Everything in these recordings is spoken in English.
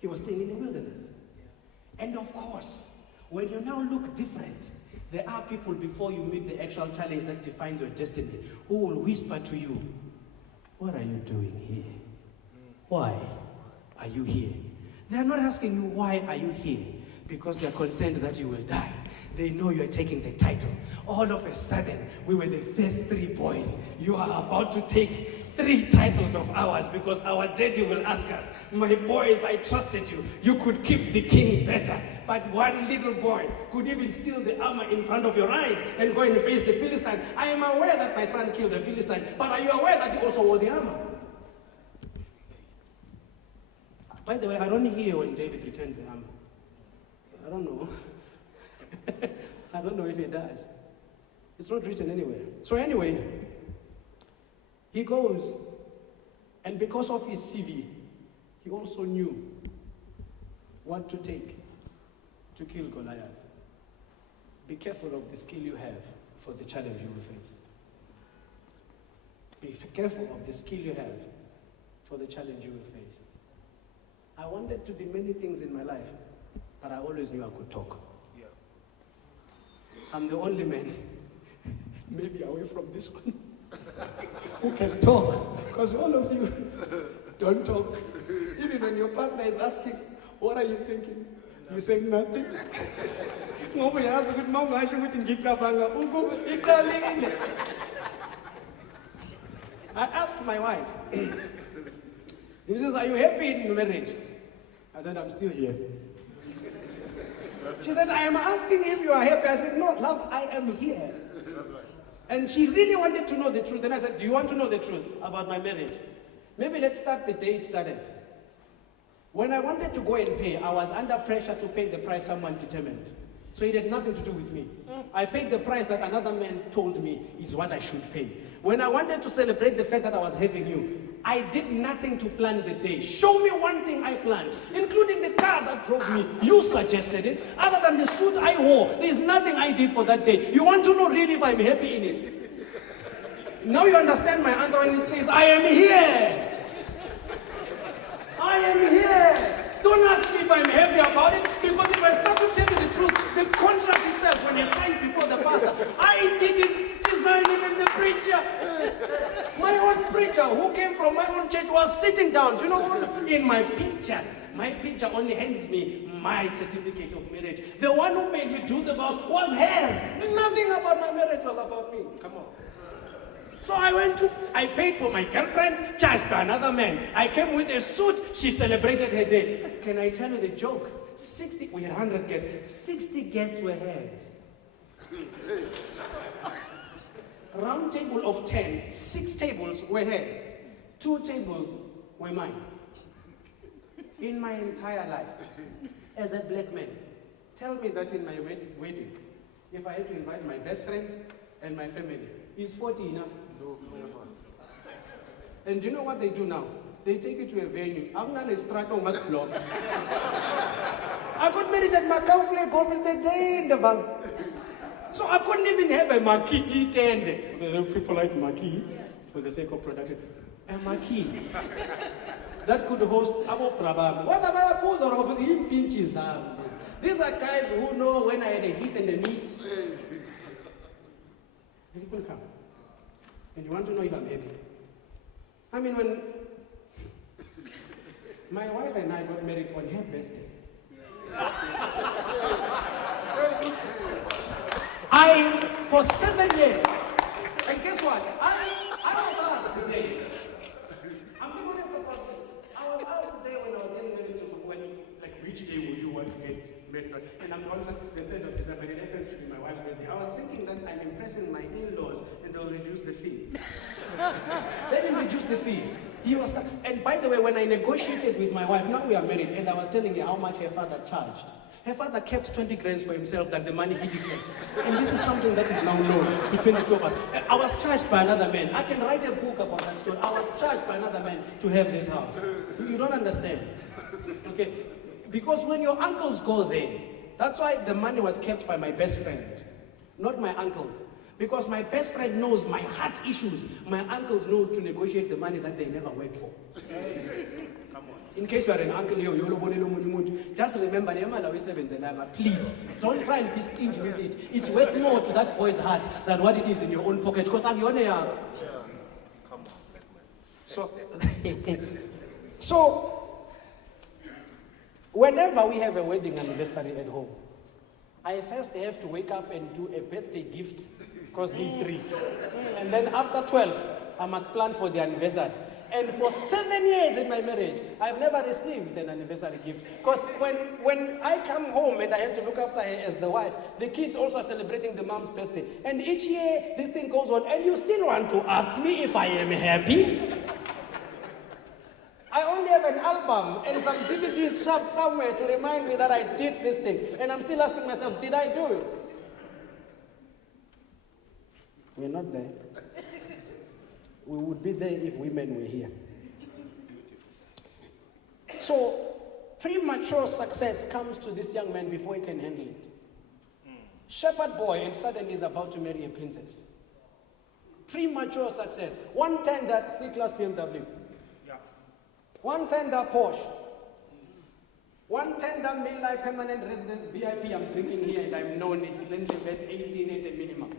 He was staying in the wilderness. And of course, when you now look different, there are people before you meet the actual challenge that defines your destiny who will whisper to you, what are you doing here? Why are you here? They're not asking you, why are you here? Because they're concerned that you will die. They know you're taking the title. All of a sudden, we were the first 3 boys. You are about to take 3 titles of ours because our daddy will ask us, my boys, I trusted you. You could keep the king better. But one little boy could even steal the armor in front of your eyes and go and face the Philistine. I am aware that my son killed the Philistine, but are you aware that he also wore the armor? By the way, I don't hear when David returns the armor. I don't know. I don't know if he does. It's not written anywhere. So anyway, he goes, and because of his CV, he also knew what to take to kill Goliath. Be careful of the skill you have for the challenge you will face. Be careful of the skill you have for the challenge you will face. I wanted to be many things in my life, but I always knew I could talk. Yeah. I'm the only man, maybe away from this one, who can talk, because all of you don't talk. Even when your partner is asking, what are you thinking? You say nothing. I asked my wife, he says, are you happy in your marriage? I said, I'm still here. She said, I am asking if you are happy. I said, no, love, I am here. And she really wanted to know the truth. And I said, do you want to know the truth about my marriage? Maybe let's start the day it started. When I wanted to go and pay, I was under pressure to pay the price someone determined. So it had nothing to do with me. I paid the price that another man told me is what I should pay. When I wanted to celebrate the fact that I was having you, I did nothing to plan the day. Show me one thing I planned, including the car that drove me. You suggested it. Other than the suit I wore, there's nothing I did for that day. You want to know really if I'm happy in it? Now you understand my answer when it says, I am here. I am here. Don't ask me if I'm happy about it, because if I start to tell you the truth, the contract itself, when I signed before the pastor, I didn't design even the preacher. My own preacher who came from my own church was sitting down. Do you know what? In my pictures, my picture only hands me my certificate of marriage. The one who made me do the vows was hers. Nothing about my marriage was about me. Come on. So I paid for my girlfriend, charged by another man. I came with a suit, she celebrated her day. Can I tell you the joke? We had 100 guests, 60 guests were hers. Round table of 10, 6 tables were hers. 2 tables were mine. In my entire life, as a black man, tell me that in my wedding, if I had to invite my best friends and my family, is 40 enough? No, never. And do you know what they do now? They take it to a venue. Block. I got married at Amaqhawe golf estate there in the valley. So I couldn't even have a marquee tent. People like marquee for the sake of production. A marquee that could host our problem. What about pose or pinches? These are guys who know when I had a hit and a miss. People come. And you want to know if I'm happy. I mean, when my wife and I got married on her birthday, for 7 years, and guess what? I was asked today, I'm being honest about this, I was asked today when I was getting married to which day would you want to get married? And I'm honest, the 3rd of December, it happens to be my wife's birthday. I was thinking that I'm impressing my in-laws and they'll reduce the fee. They didn't reduce the fee. And by the way, when I negotiated with my wife, now we are married, and I was telling her how much her father charged. Her father kept 20 grand for himself than the money he declared. And this is something that is now known between the two of us. I was charged by another man. I can write a book about that story. I was charged by another man to have this house. You don't understand. Okay? Because when your uncles go there, that's why the money was kept by my best friend, not my uncles. Because my best friend knows my heart issues. My uncles know to negotiate the money that they never worked for. Come on. In case you are an uncle here, just remember, please, don't try and be stingy with it. It's worth more to that boy's heart than what it is in your own pocket. Because I'm your young. So, whenever we have a wedding anniversary at home, I first have to wake up and do a birthday gift because he's 3. And then after 12, I must plan for the anniversary. And for 7 years in my marriage, I've never received an anniversary gift. Because when I come home and I have to look after her as the wife, the kids also are celebrating the mom's birthday. And each year, this thing goes on, and you still want to ask me if I am happy? I only have an album and some DVDs shoved somewhere to remind me that I did this thing. And I'm still asking myself, did I do it? We're not there. We would be there if women were here. So, premature success comes to this young man before he can handle it. Shepherd boy, and suddenly he's about to marry a princess. Premature success. 110 that C-Class BMW. 110 that Porsche. 110 that midlife permanent residence VIP. I'm drinking here and I'm known it's Lindley at 18 at the minimum.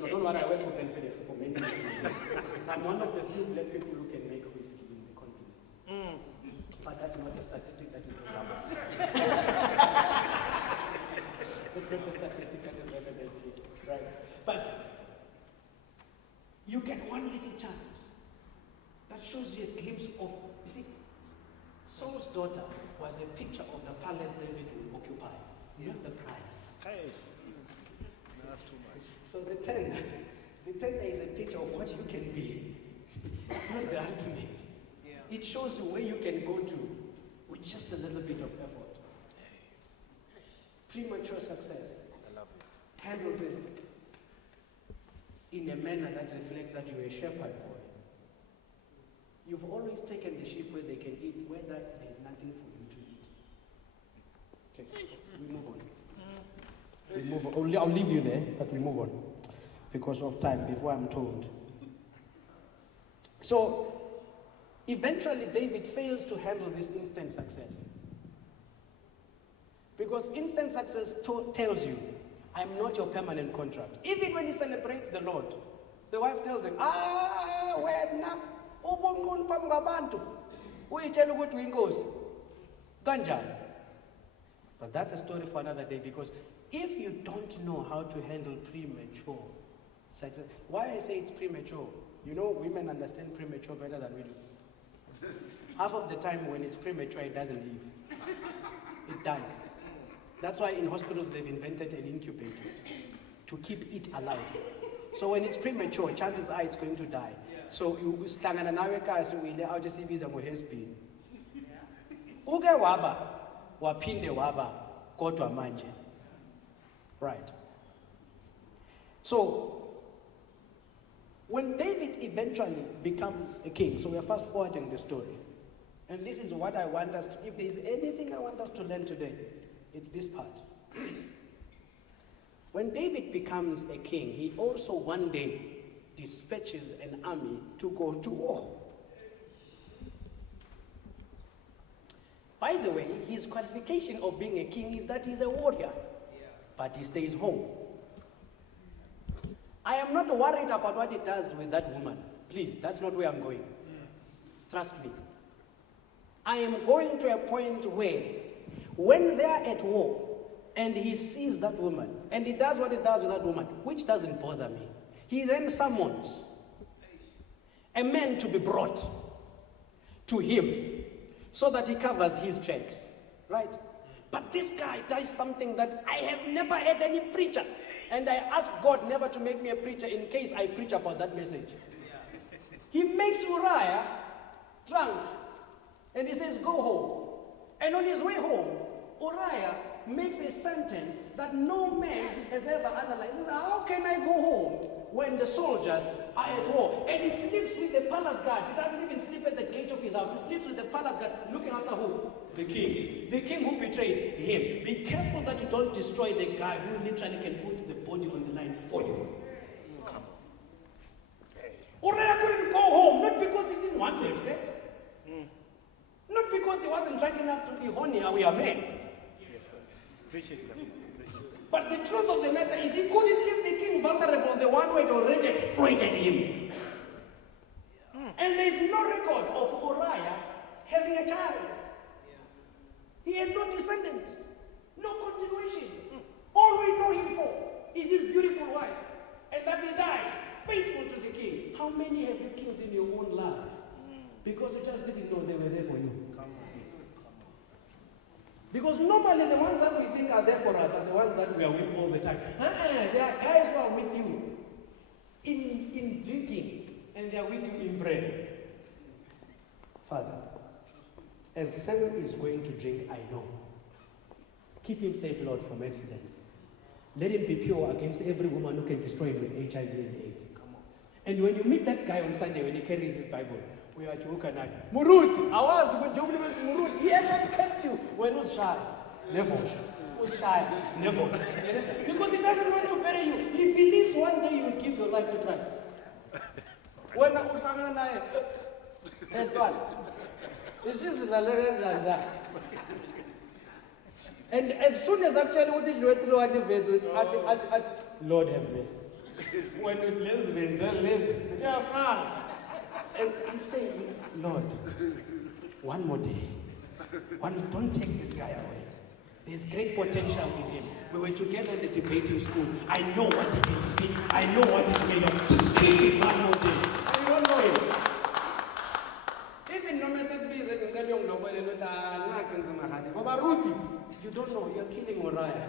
No, don't worry, I work for Benfica for many years. I'm one of the few black people who can make whiskey in the continent. But that's not a statistic that is relevant. That's not a statistic that is relevant here, right? But you get one little chance that shows you a glimpse of, you see, Saul's daughter was a picture of the palace David would occupy, not the prize. That's too much. So the tent is a picture of what you can be. It's not the ultimate. Yeah. It shows you where you can go to with just a little bit of effort. Premature success. I love it. Handled it in a manner that reflects that you're a shepherd boy. You've always taken the sheep where they can eat, where there's nothing for you to eat. Okay, we move on. We move on. I'll leave you there, but we move on because of time before I'm told. So, eventually David fails to handle this instant success. Because instant success tells you, I'm not your permanent contract. Even when he celebrates the Lord, the wife tells him, wena, ubonqunu phambi kwabantu, uyitshela ukuthi uyinkosi. Kanjani? But that's a story for another day, because if you don't know how to handle premature success, why I say it's premature, you know, women understand premature better than we do. Half of the time when it's premature, it doesn't live. It dies. That's why in hospitals they've invented an incubator to keep it alive. So when it's premature, chances are it's going to die. So you stangana nawe kasi uile awuthi sibiza ngo-husband. Uke waba, waphinde waba, kodwa manje. Right. So, when David eventually becomes a king, so we are fast forwarding the story. And this is what I want us to, if there is anything I want us to learn today, it's this part. When David becomes a king, he also one day dispatches an army to go to war. By the way, his qualification of being a king is that he's a warrior, but he stays home. I am not worried about what he does with that woman. Please, that's not where I'm going. Trust me. I am going to a point where, when they're at war, and he sees that woman, and he does what he does with that woman, which doesn't bother me, he then summons a man to be brought to him so that he covers his tracks, right? But this guy does something that I have never had any preacher, and I ask God never to make me a preacher in case I preach about that message. He makes Uriah drunk, and he says, go home. And on his way home, Uriah makes a sentence that no man has ever analyzed. He says, how can I go home when the soldiers are at war? And he sleeps with the palace guard. He doesn't even sleep at the gate of his house. He sleeps with the palace guard, looking after who? The king. The king who betrayed him. Be careful that you don't destroy the guy who literally can put the body on the line for you. Come on. Uriah couldn't go home, not because he didn't want to have sex. No, wasn't drunk enough to be horny, we are men. But the truth of the matter is he couldn't leave the king vulnerable, the one who had already exploited him. And there is no record of Uriah having a child. He had no descendant, no continuation. All we know him for is his beautiful wife, and that he died faithful to the king. How many have you killed in your own life because you just didn't know they were there for you? Because normally the ones that we think are there for us are the ones that we are with all the time. There are guys who are with you in drinking, and they are with you in prayer. Father, as Sam is going to drink, I know. Keep him safe, Lord, from accidents. Let him be pure against every woman who can destroy him with HIV and AIDS. And when you meet that guy on Sunday, when he carries his Bible, we are Chukanai. Murut! I was with Murut. He actually kept you when he was shy. Never. Was shy. Never. Because he doesn't want to bury you. He believes one day you will give your life to Christ. When I was coming on, it's just like that. And as soon as actually what is through Lord have mercy. When it lives, and he said, Lord, one more day. Don't take this guy away. There's great potential in him. We were together in the debating school. I know what he can speak. I know what he's made of. Just keep him one more day. And you don't know him. Even no message you don't know, you're killing Uriah.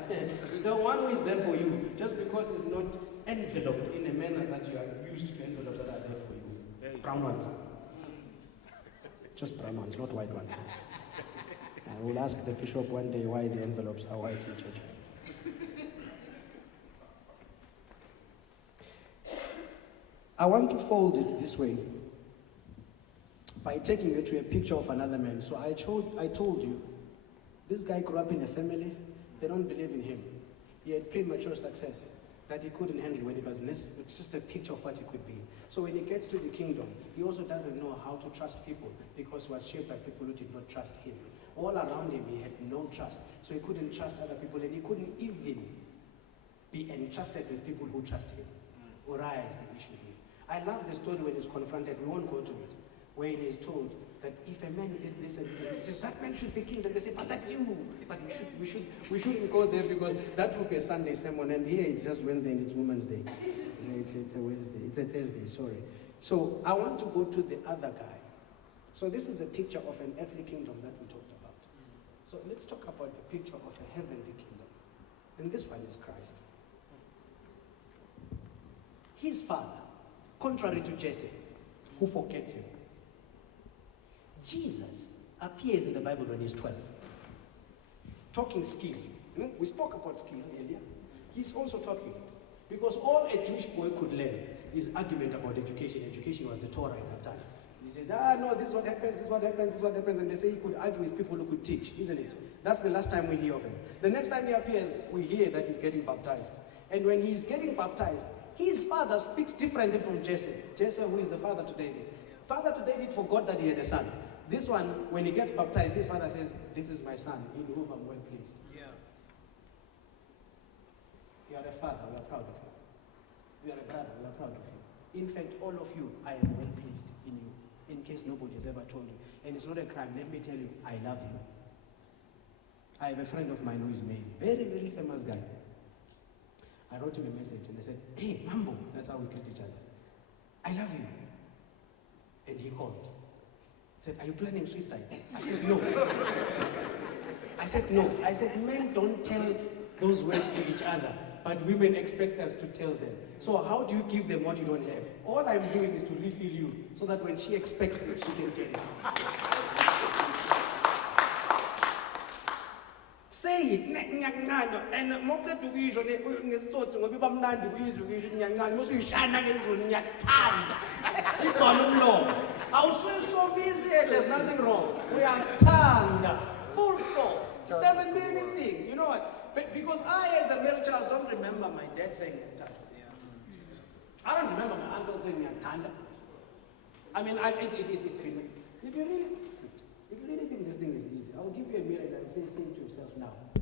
The one who is there for you, just because he's not enveloped in a manner that you are used to envelopes that are there for you. Brown ones. Just brown ones, not white ones. I will ask the bishop one day why the envelopes are white in church. I want to fold it this way by taking you to a picture of another man. So I told you, this guy grew up in a family, they don't believe in him. He had premature success that he couldn't handle when it was necessary. It's just a picture of what he could be. So when he gets to the kingdom, he also doesn't know how to trust people because he was shaped by people who did not trust him. All around him, he had no trust. So he couldn't trust other people, and he couldn't even be entrusted with people who trust him. Uriah is the issue here. I love the story when he's confronted. We won't go to it. Where he is told that if a man did this and this, and this, that man should be killed, and they say, but that's you. But we shouldn't go there because that will be a Sunday sermon, and here it's just Wednesday and it's Women's Day. It's a Wednesday, it's a Thursday, sorry. So I want to go to the other guy. So this is a picture of an earthly kingdom that we talked about. So let's talk about the picture of a heavenly kingdom. And this one is Christ. His father, contrary to Jesse, who forgets him. Jesus appears in the Bible when he's 12. Talking skill. We spoke about skill earlier. He's also talking. Because all a Jewish boy could learn is argument about education. Education was the Torah at that time. He says, no, this is what happens, this is what happens, this is what happens. And they say he could argue with people who could teach, isn't it? That's the last time we hear of him. The next time he appears, we hear that he's getting baptized. And when he's getting baptized, his father speaks differently from Jesse. Jesse, who is the father to David. Father to David forgot that he had a son. This one, when he gets baptized, his father says, this is my son, in whom I'm well pleased. Yeah. You are a father, we are proud of you. You are a brother, we are proud of you. In fact, all of you, I am well pleased in you, in case nobody has ever told you. And it's not a crime, let me tell you, I love you. I have a friend of mine who is male, very, very famous guy. I wrote him a message and I said, hey, Mambo, that's how we greet each other. I love you. And he called. He said, are you planning suicide? I said, no. I said, no. I said, men don't tell those words to each other, but women expect us to tell them. So how do you give them what you don't have? All I'm doing is to refill you, so that when she expects it, she can get it. Say it. And I'll swim so busy, there's nothing wrong. We are turned. Full stop. It doesn't mean anything. You know what? Because I, as a male child, don't remember my dad saying that. I don't remember my uncle saying Nyatanda. I mean, it's been, if you really, If you really think this thing is easy, I'll give you a mirror and I'll say it to yourself now.